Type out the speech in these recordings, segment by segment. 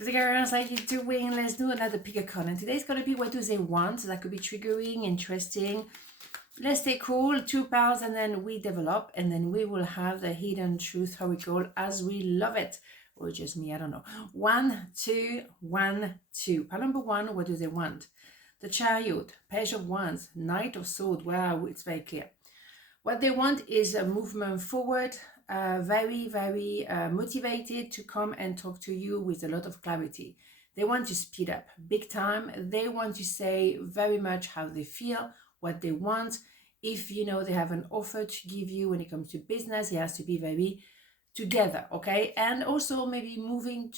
The girls, like you're doing, let's do another pick a card. And today's gonna be what do they want? So that could be triggering, interesting. Let's stay cool, 2 pounds, and then we develop, and then we will have the hidden truth, how we call, as we love it. Or just me, I don't know. 1, 2, 1, 2. Pile number 1, what do they want? The Chariot, Page of Wands, Knight of Swords. Wow, it's very clear. What they want is a movement forward, very, very motivated to come and talk to you with a lot of clarity. They want to speed up big time. They want to say very much how they feel, what they want. If you know they have an offer to give you when it comes to business, it has to be very together, okay? And also maybe moving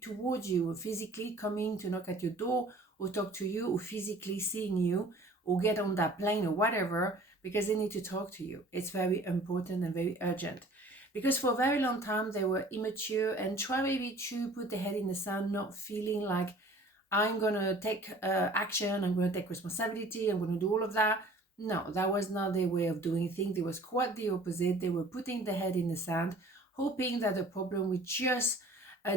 towards you, physically coming to knock at your door or talk to you, or physically seeing you, or get on that plane or whatever, because they need to talk to you. It's very important and very urgent. Because for a very long time they were immature and try maybe to put their head in the sand, not feeling like I'm gonna take action, I'm gonna take responsibility, I'm gonna do all of that. No, that was not their way of doing things. It was quite the opposite. They were putting their head in the sand, hoping that the problem would just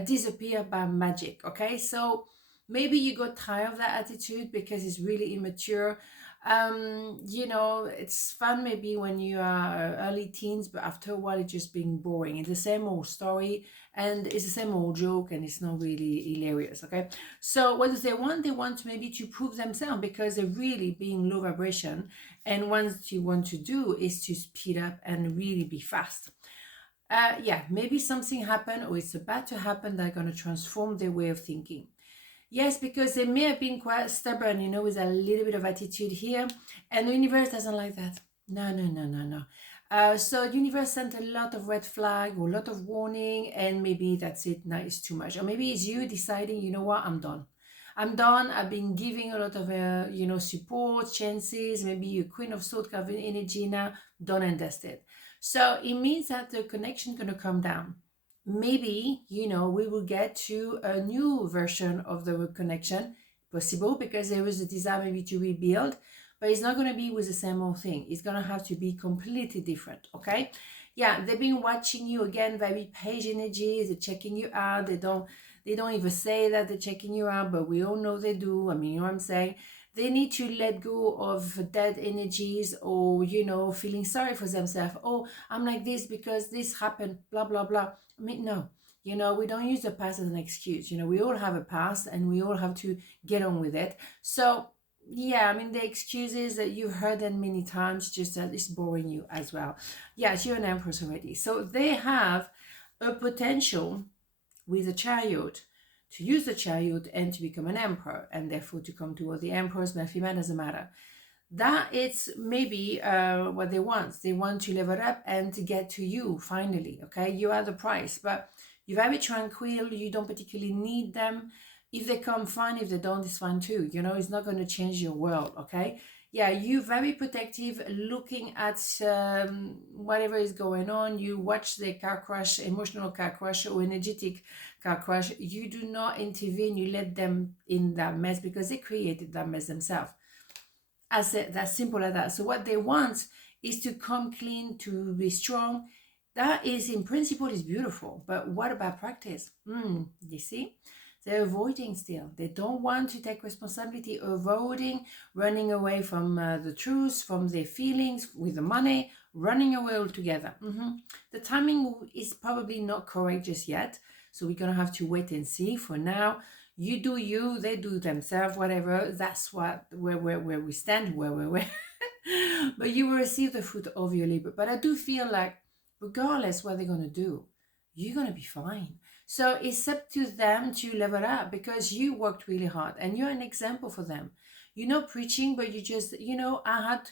disappear by magic. Okay, so maybe you got tired of that attitude because it's really immature. You know, it's fun maybe when you are early teens, but after a while it's just being boring. It's the same old story and it's the same old joke, and it's not really hilarious. Okay, so what do they want? They want maybe to prove themselves because they're really being low vibration, and what you want to do is to speed up and really be fast. Yeah, maybe something happened or it's about to happen that are going to transform their way of thinking. Yes, because they may have been quite stubborn, you know, with a little bit of attitude here, and the universe doesn't like that. No, no, no, no, no. So the universe sent a lot of red flag or a lot of warning, and maybe that's it. Now it's too much, or maybe it's you deciding, you know what, I'm done. I'm done. I've been giving a lot of, you know, support, chances. Maybe you Queen of Swords kind of energy now, done and dusted. So it means that the connection gonna come down. Maybe, you know, we will get to a new version of the connection, possible, because there was a desire maybe to rebuild, but it's not going to be with the same old thing. It's going to have to be completely different. Okay, yeah, they've been watching you again, very page energy. They're checking you out. They don't even say that they're checking you out, but we all know they do. I mean, you know what I'm saying? They need to let go of dead energies, or, you know, feeling sorry for themselves. Oh, I'm like this because this happened, blah blah blah. I mean, no, you know, we don't use the past as an excuse. You know, we all have a past and we all have to get on with it. So, yeah, I mean, the excuses that you've heard them many times, just that it's boring you as well. Yes, you're an empress already. So they have a potential with a chariot to use the chariot and to become an emperor, and therefore to come toward the emperors, male, female, doesn't matter. That it's maybe what they want. They want to level up and to get to you finally. Okay, you are the price, but you're very tranquil. You don't particularly need them. If they come, fine. If they don't, it's fine too. You know, it's not going to change your world. Okay, yeah, you're very protective, looking at whatever is going on. You watch the car crash, emotional car crash or energetic car crash. You do not intervene. You let them in that mess because they created that mess themselves. That's simple as that. So what they want is to come clean, to be strong. That is, in principle, is beautiful. But what about practice? You see, they're avoiding still. They don't want to take responsibility, avoiding, running away from the truth, from their feelings, with the money, running away altogether. The timing is probably not correct just yet. So we're gonna have to wait and see. For now, you do you, they do themselves, whatever. That's what where we stand, where. But you will receive the fruit of your labor. But I do feel like, regardless what they're gonna do, you're gonna be fine. So it's up to them to level up because you worked really hard and you're an example for them. You're not preaching, but you just, you know, I had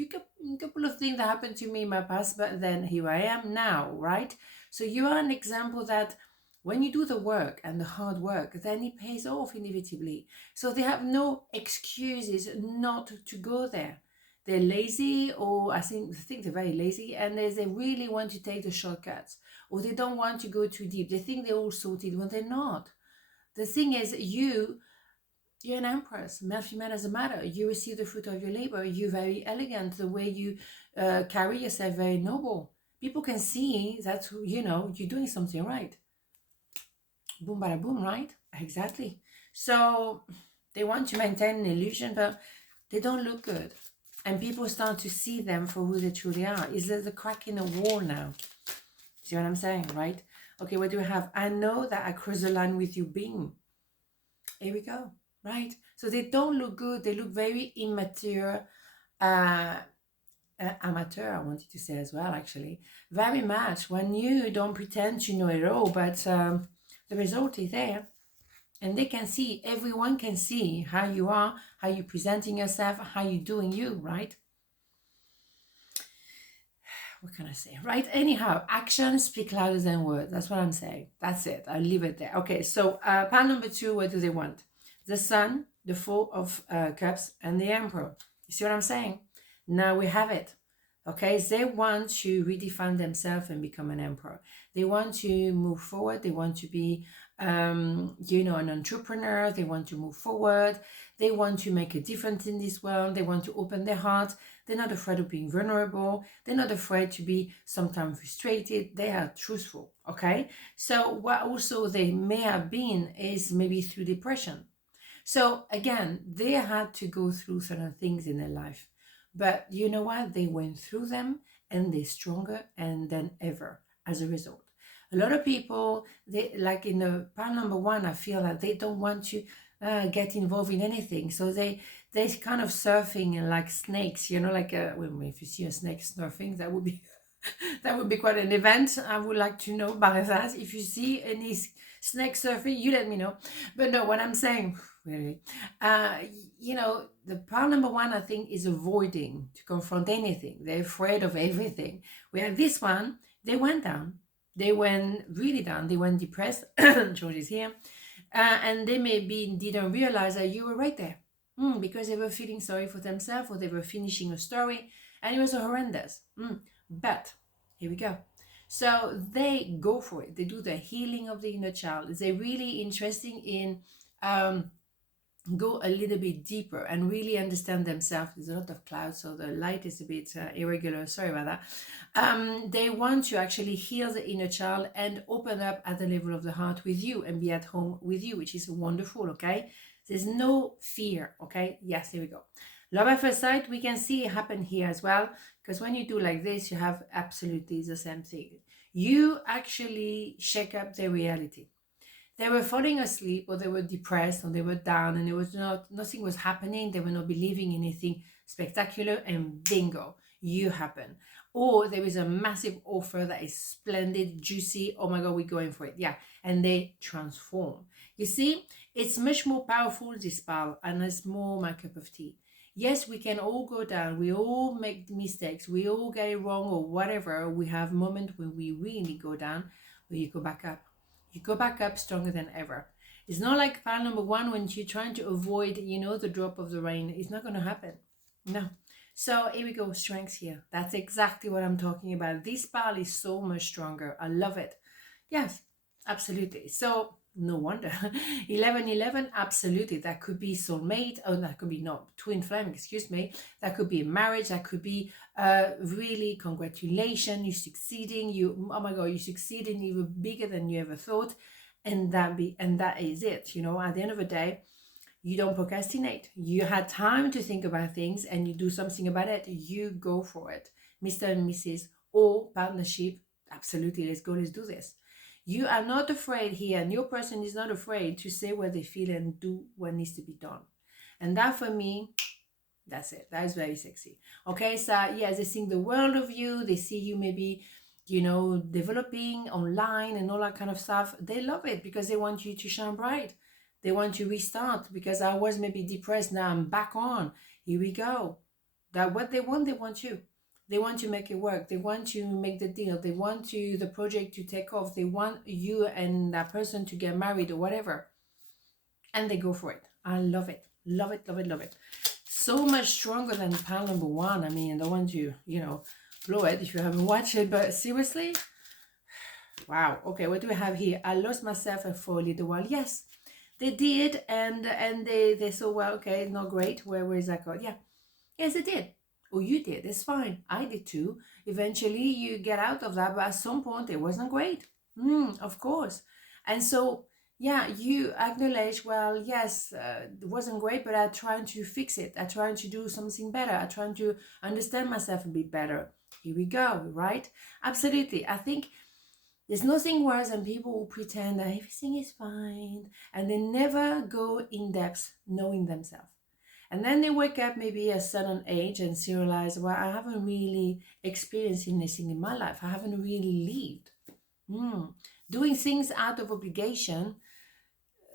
a couple of things that happened to me in my past, but then here I am now, right? So you are an example that when you do the work and the hard work, then it pays off inevitably. So they have no excuses not to go there. They're lazy, or I think they're very lazy, and they really want to take the shortcuts, or they don't want to go too deep. They think they're all sorted when they're not. The thing is, you're an empress, male, female doesn't matter. You receive the fruit of your labor. You're very elegant. The way you carry yourself, very noble. People can see that, you know, you're doing something right. Boom, bada boom, right? Exactly. So they want to maintain an illusion, but they don't look good. And people start to see them for who they truly are. Is there the crack in the wall now? See what I'm saying, right? Okay, what do we have? I know that I cross the line with you, being. Here we go, right? So they don't look good. They look very immature, uh, amateur, I wanted to say as well, actually. Very much when you don't pretend to know it all, but the result is there. And they can see, everyone can see how you are, how you're presenting yourself, how you're doing you, right? What can I say? Right? Anyhow, actions speak louder than words. That's what I'm saying. That's it. I'll leave it there. Okay, so pile number 2, what do they want? The Sun, the Four of Cups, and the Emperor. You see what I'm saying? Now we have it. Okay, they want to redefine themselves and become an emperor. They want to move forward. They want to be, an entrepreneur. They want to move forward. They want to make a difference in this world. They want to open their heart. They're not afraid of being vulnerable. They're not afraid to be sometimes frustrated. They are truthful, okay? So what also they may have been is maybe through depression. So again, they had to go through certain things in their life. But you know what? They went through them and they're stronger than ever as a result. A lot of people, they like in the pile number 1, I feel that they don't want to get involved in anything. So they're kind of surfing like snakes, like if you see a snake surfing, that would be that would be quite an event. I would like to know, Barazaz, if you see any snake surfing, you let me know. But no, what I'm saying, really, the part number 1, I think, is avoiding to confront anything. They're afraid of everything. Where this one, they went down. They went really down. They went depressed. George is here. And they maybe didn't realize that you were right there. Because they were feeling sorry for themselves, or they were finishing a story, and it was horrendous. But here we go. So they go for it. They do the healing of the inner child. They're really interested in go a little bit deeper and really understand themselves. There's a lot of clouds, so the light is a bit irregular. Sorry about that. They want to actually heal the inner child and open up at the level of the heart with you and be at home with you, which is wonderful, okay? There's no fear, okay? Yes, here we go. Love at first sight, we can see it happen here as well, because when you do like this, you have absolutely the same thing. You actually shake up the reality. They were falling asleep, or they were depressed, or they were down, and nothing was happening. They were not believing anything spectacular, and bingo, you happen. Or there is a massive offer that is splendid, juicy. Oh my God, we're going for it. Yeah. And they transform. You see, it's much more powerful, this pile, and it's more my cup of tea. Yes, we can all go down. We all make mistakes. We all get it wrong or whatever. We have moments when we really go down, where you go back up. You go back up stronger than ever. It's not like pile number 1 when you're trying to avoid, the drop of the rain. It's not going to happen. No. So here we go, strengths here. That's exactly what I'm talking about. This pile is so much stronger. I love it. Yes, absolutely. So no wonder. 1111, absolutely. That could be soulmate. Oh, that could be not twin flame, excuse me. That could be marriage. That could be really congratulations. You're succeeding. Oh my God, you're succeeding even bigger than you ever thought. And that is it. At the end of the day, you don't procrastinate. You had time to think about things and you do something about it. You go for it. Mr. and Mrs. or partnership, absolutely. Let's go. Let's do this. You are not afraid here, and your person is not afraid to say what they feel and do what needs to be done. And that, for me, that's it. That is very sexy. Okay, so yes, they think the world of you. They see you maybe, developing online and all that kind of stuff. They love it because they want you to shine bright. They want to restart because I was maybe depressed. Now I'm back on. Here we go. That what they want you. They want to make it work. They want to make the deal. They want the project to take off. They want you and that person to get married or whatever. And they go for it. I love it. Love it, love it, love it. So much stronger than pile number 1. I mean, I don't want to, blow it if you haven't watched it. But seriously? Wow. Okay, what do we have here? I lost myself for a little while. Yes, they did. And they saw, well, okay, not great. Where is that going? Yeah. Yes, they did. Oh, you did. It's fine. I did too. Eventually, you get out of that. But at some point, it wasn't great. Of course. And so yeah, you acknowledge, well, yes, it wasn't great, but I'm trying to fix it. I'm trying to do something better. I'm trying to understand myself a bit better. Here we go, right? Absolutely. I think there's nothing worse than people who pretend that everything is fine and they never go in depth knowing themselves. And then they wake up maybe at a certain age and see realize, well, I haven't really experienced anything in my life. I haven't really lived. Doing things out of obligation,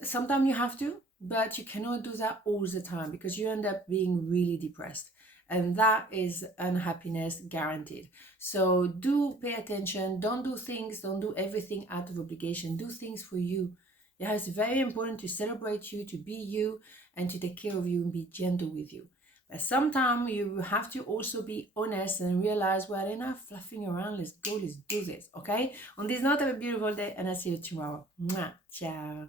sometimes you have to, but you cannot do that all the time because you end up being really depressed. And that is unhappiness guaranteed. So do pay attention. Don't do things, don't do everything out of obligation. Do things for you. Yeah, it's very important to celebrate you, to be you, and to take care of you and be gentle with you. But sometimes you have to also be honest and realize, well, enough fluffing around. Let's go, let's do this. Okay? On this note, have a beautiful day, and I'll see you tomorrow. Mwah. Ciao.